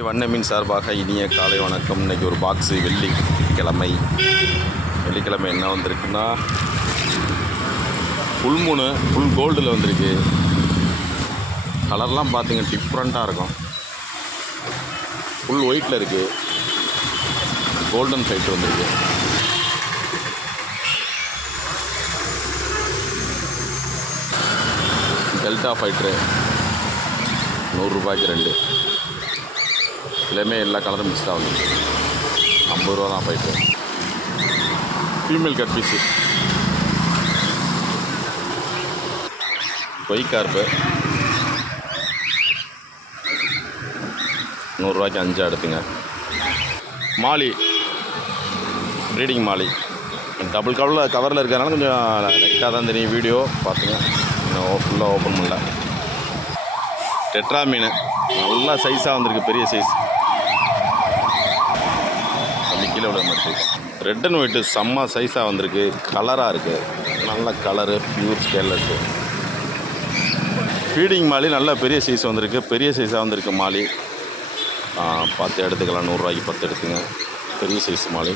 வண்ண மீன் சார்பாக இனிய காலை வணக்கம். இன்றைக்கி ஒரு பாக்ஸு வெள்ளிக்கிழமை என்ன வந்திருக்குன்னா ஃபுல் மூணு ஃபுல் கோல்டில் வந்திருக்கு. கலர்லாம் பார்த்திங்க டிஃப்ரெண்ட்டாக இருக்கும். ஃபுல் ஒயிட்டில் இருக்குது. கோல்டன் ஃபைட்டர் வந்திருக்கு. டெல்டா ஃபைட்ரு 100 ரூபாய்க்கு 2. இதுலேயுமே எல்லா கலரும் மிக்ஸ் ஆகுது. 50 ரூபா தான் ஃபைட்டு. ஃபீமேல் கட் பீஸு பொய் கார்ப்பு 100 ரூபாய்க்கு 5 எடுத்துங்க. மாலி ப்ரீடிங் மாலி டபுள் கவரில் இருக்கிறதுனால கொஞ்சம் லைட்டாக தான் தெரியும். வீடியோ பார்த்துங்க, இன்னும் ஃபுல்லாக ஓப்பன் பண்ணல. டெட்ரா மீன் நல்லா சைஸாக வந்திருக்கு, பெரிய சைஸ். கீழே விட மாட்டேன். ரெட் அண்ட் ஒயிட்டு செம்ம சைஸாக வந்திருக்கு. கலராக இருக்குது, நல்ல கலரு, பியூர் ஸ்டேன்லெஸ்ஸு. ஃபீடிங் மாலி நல்ல பெரிய சைஸ் வந்திருக்கு, பெரிய சைஸாக வந்திருக்கு மாலி. 10 எடுத்துக்கலாம். 100 ரூபாய்க்கு 10 எடுத்துங்க. பெரிய சைஸ் மாலி.